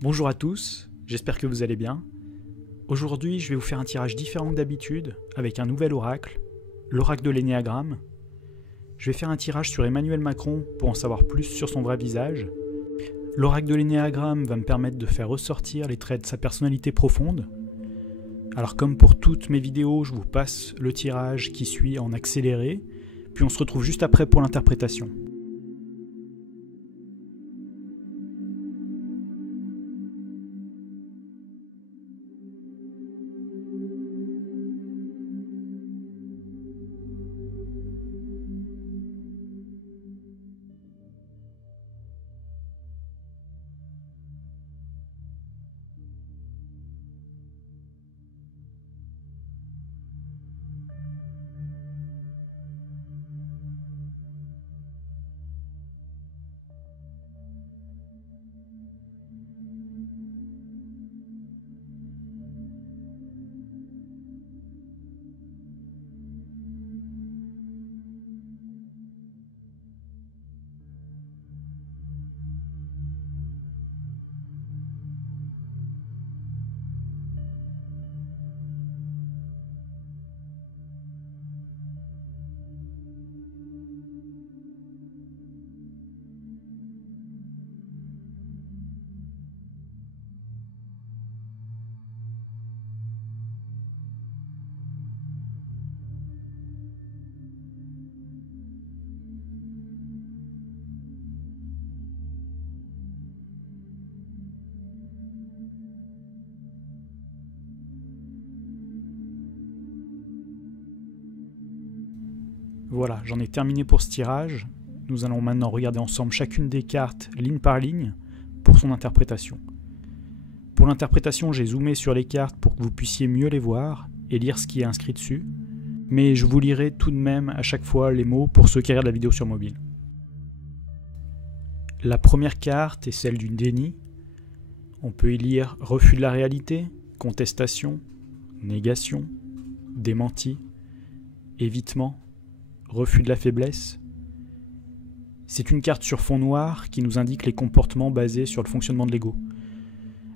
Bonjour à tous, j'espère que vous allez bien. Aujourd'hui, je vais vous faire un tirage différent que d'habitude, avec un nouvel oracle, l'oracle de l'énéagramme. Je vais faire un tirage sur Emmanuel Macron pour en savoir plus sur son vrai visage. L'oracle de l'énéagramme va me permettre de faire ressortir les traits de sa personnalité profonde. Alors comme pour toutes mes vidéos, je vous passe le tirage qui suit en accéléré, puis on se retrouve juste après pour l'interprétation. Voilà, j'en ai terminé pour ce tirage. Nous allons maintenant regarder ensemble chacune des cartes ligne par ligne pour son interprétation. Pour l'interprétation, j'ai zoomé sur les cartes pour que vous puissiez mieux les voir et lire ce qui est inscrit dessus. Mais je vous lirai tout de même à chaque fois les mots pour ceux qui regardent la vidéo sur mobile. La première carte est celle du déni. On peut y lire refus de la réalité, contestation, négation, démenti, évitement, refus de la faiblesse. C'est une carte sur fond noir qui nous indique les comportements basés sur le fonctionnement de l'ego.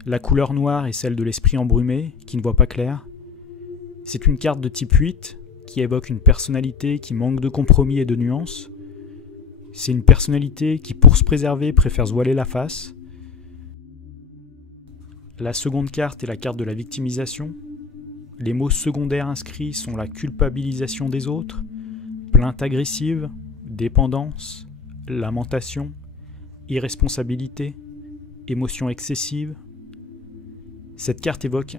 La couleur noire est celle de l'esprit embrumé, qui ne voit pas clair. C'est une carte de type 8 qui évoque une personnalité qui manque de compromis et de nuances. C'est une personnalité qui, pour se préserver, préfère se voiler la face. La seconde carte est la carte de la victimisation. Les mots secondaires inscrits sont la culpabilisation des autres, plainte agressive, dépendance, lamentation, irresponsabilité, émotion excessive. Cette carte évoque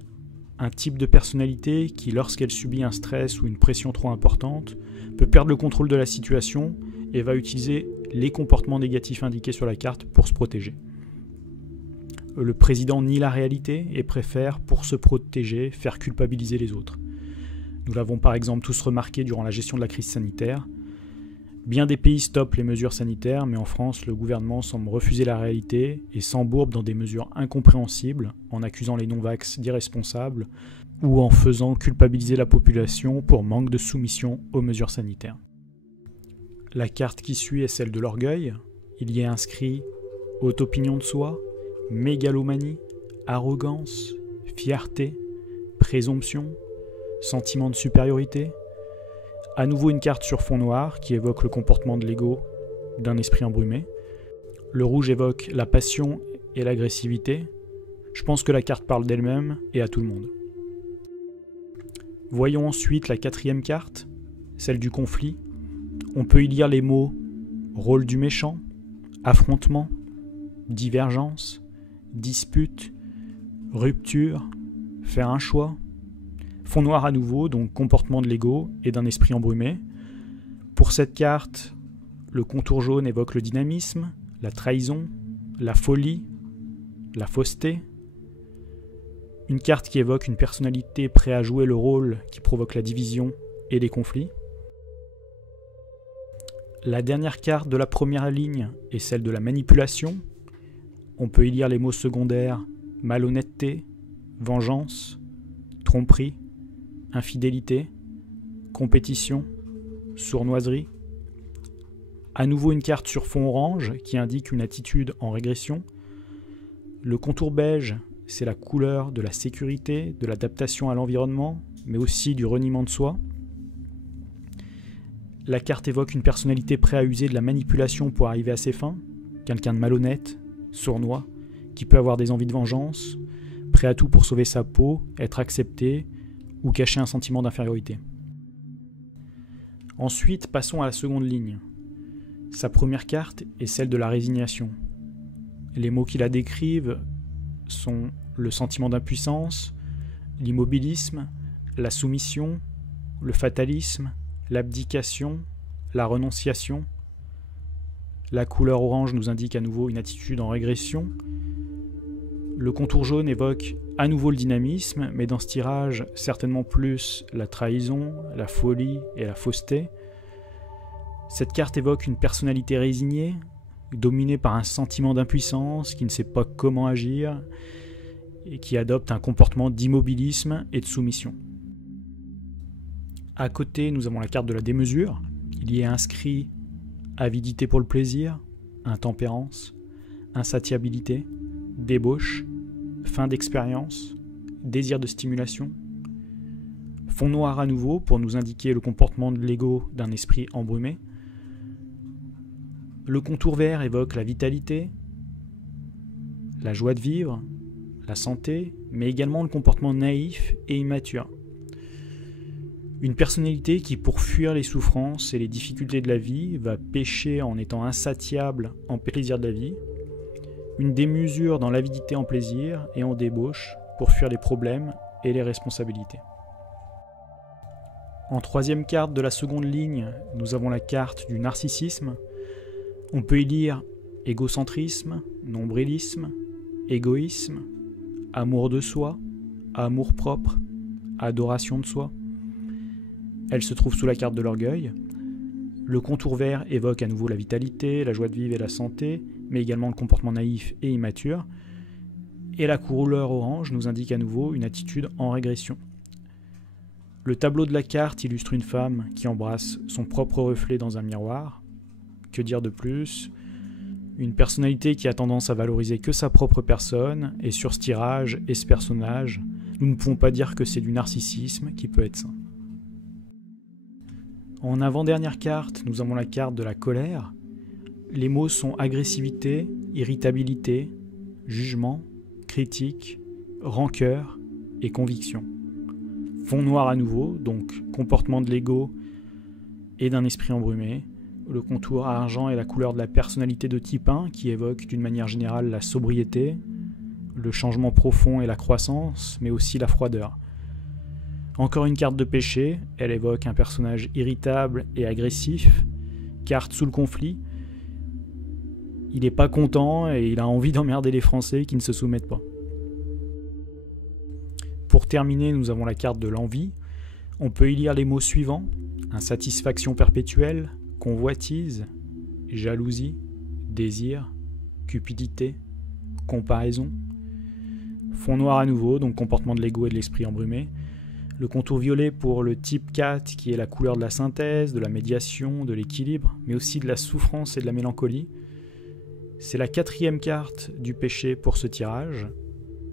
un type de personnalité qui, lorsqu'elle subit un stress ou une pression trop importante, peut perdre le contrôle de la situation et va utiliser les comportements négatifs indiqués sur la carte pour se protéger. Le président nie la réalité et préfère, pour se protéger, faire culpabiliser les autres. Nous l'avons par exemple tous remarqué durant la gestion de la crise sanitaire. Bien des pays stoppent les mesures sanitaires, mais en France, le gouvernement semble refuser la réalité et s'embourbe dans des mesures incompréhensibles en accusant les non-vax d'irresponsables ou en faisant culpabiliser la population pour manque de soumission aux mesures sanitaires. La carte qui suit est celle de l'orgueil. Il y est inscrit haute opinion de soi, mégalomanie, arrogance, fierté, présomption, sentiment de supériorité. À nouveau une carte sur fond noir qui évoque le comportement de l'ego d'un esprit embrumé. Le rouge évoque la passion et l'agressivité. Je pense que la carte parle d'elle-même et à tout le monde. Voyons ensuite la quatrième carte, celle du conflit. On peut y lire les mots rôle du méchant, affrontement, divergence, dispute, rupture, faire un choix. Fond noir à nouveau, donc comportement de l'ego et d'un esprit embrumé. Pour cette carte, le contour jaune évoque le dynamisme, la trahison, la folie, la fausseté. Une carte qui évoque une personnalité prête à jouer le rôle qui provoque la division et les conflits. La dernière carte de la première ligne est celle de la manipulation. On peut y lire les mots secondaires malhonnêteté, vengeance, tromperie, infidélité, compétition, sournoiserie. À nouveau une carte sur fond orange qui indique une attitude en régression. Le contour beige, c'est la couleur de la sécurité, de l'adaptation à l'environnement, mais aussi du reniement de soi. La carte évoque une personnalité prête à user de la manipulation pour arriver à ses fins, quelqu'un de malhonnête, sournois, qui peut avoir des envies de vengeance, prêt à tout pour sauver sa peau, être accepté ou cacher un sentiment d'infériorité. Ensuite, passons à la seconde ligne. Sa première carte est celle de la résignation. Les mots qui la décrivent sont le sentiment d'impuissance, l'immobilisme, la soumission, le fatalisme, l'abdication, la renonciation. La couleur orange nous indique à nouveau une attitude en régression. Le contour jaune évoque à nouveau le dynamisme, mais dans ce tirage, certainement plus la trahison, la folie et la fausseté. Cette carte évoque une personnalité résignée, dominée par un sentiment d'impuissance, qui ne sait pas comment agir et qui adopte un comportement d'immobilisme et de soumission. À côté, nous avons la carte de la démesure. Il y est inscrit avidité pour le plaisir, intempérance, insatiabilité, débauche, fin d'expérience, désir de stimulation. Fond noir à nouveau pour nous indiquer le comportement de l'ego d'un esprit embrumé. Le contour vert évoque la vitalité, la joie de vivre, la santé, mais également le comportement naïf et immature. Une personnalité qui, pour fuir les souffrances et les difficultés de la vie, va pécher en étant insatiable en plaisir de la vie. Une démesure dans l'avidité en plaisir et en débauche pour fuir les problèmes et les responsabilités. En troisième carte de la seconde ligne, nous avons la carte du narcissisme. On peut y lire égocentrisme, nombrilisme, égoïsme, amour de soi, amour propre, adoration de soi. Elle se trouve sous la carte de l'orgueil. Le contour vert évoque à nouveau la vitalité, la joie de vivre et la santé, mais également le comportement naïf et immature. Et la couleur orange nous indique à nouveau une attitude en régression. Le tableau de la carte illustre une femme qui embrasse son propre reflet dans un miroir. Que dire de plus ? Une personnalité qui a tendance à valoriser que sa propre personne, et sur ce tirage et ce personnage, nous ne pouvons pas dire que c'est du narcissisme qui peut être sain. En avant-dernière carte, nous avons la carte de la colère. Les mots sont agressivité, irritabilité, jugement, critique, rancœur et conviction. Fond noir à nouveau, donc comportement de l'ego et d'un esprit embrumé. Le contour argent est la couleur de la personnalité de type 1 qui évoque d'une manière générale la sobriété, le changement profond et la croissance, mais aussi la froideur. Encore une carte de péché, elle évoque un personnage irritable et agressif, carte sous le conflit. Il n'est pas content et il a envie d'emmerder les Français qui ne se soumettent pas. Pour terminer, nous avons la carte de l'envie. On peut y lire les mots suivants: insatisfaction perpétuelle, convoitise, jalousie, désir, cupidité, comparaison. Fond noir à nouveau, donc comportement de l'ego et de l'esprit embrumé. Le contour violet pour le type 4 qui est la couleur de la synthèse, de la médiation, de l'équilibre, mais aussi de la souffrance et de la mélancolie. C'est la quatrième carte du péché pour ce tirage.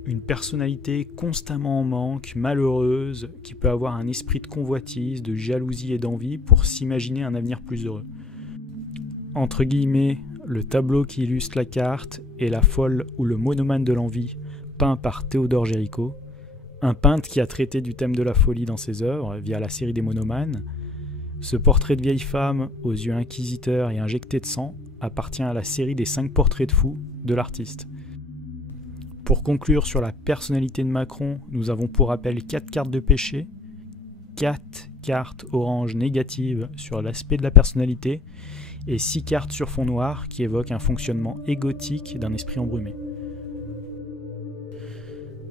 Une personnalité constamment en manque, malheureuse, qui peut avoir un esprit de convoitise, de jalousie et d'envie pour s'imaginer un avenir plus heureux. Entre guillemets, le tableau qui illustre la carte est La folle ou le monomane de l'envie, peint par Théodore Géricault, un peintre qui a traité du thème de la folie dans ses œuvres via la série des monomanes. Ce portrait de vieille femme aux yeux inquisiteurs et injectés de sang appartient à la série des 5 portraits de fous de l'artiste. Pour conclure sur la personnalité de Macron, nous avons pour rappel 4 cartes de péché, 4 cartes orange négatives sur l'aspect de la personnalité et 6 cartes sur fond noir qui évoquent un fonctionnement égotique d'un esprit embrumé.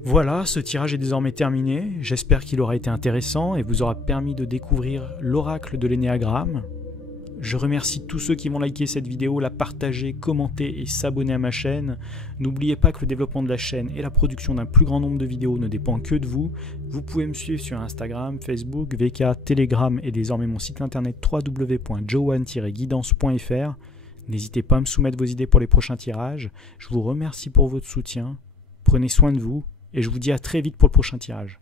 Voilà, ce tirage est désormais terminé. J'espère qu'il aura été intéressant et vous aura permis de découvrir l'oracle de l'énéagramme. Je remercie tous ceux qui vont liker cette vidéo, la partager, commenter et s'abonner à ma chaîne. N'oubliez pas que le développement de la chaîne et la production d'un plus grand nombre de vidéos ne dépend que de vous. Vous pouvez me suivre sur Instagram, Facebook, VK, Telegram et désormais mon site internet www.johan-guidance.fr. N'hésitez pas à me soumettre vos idées pour les prochains tirages. Je vous remercie pour votre soutien. Prenez soin de vous et je vous dis à très vite pour le prochain tirage.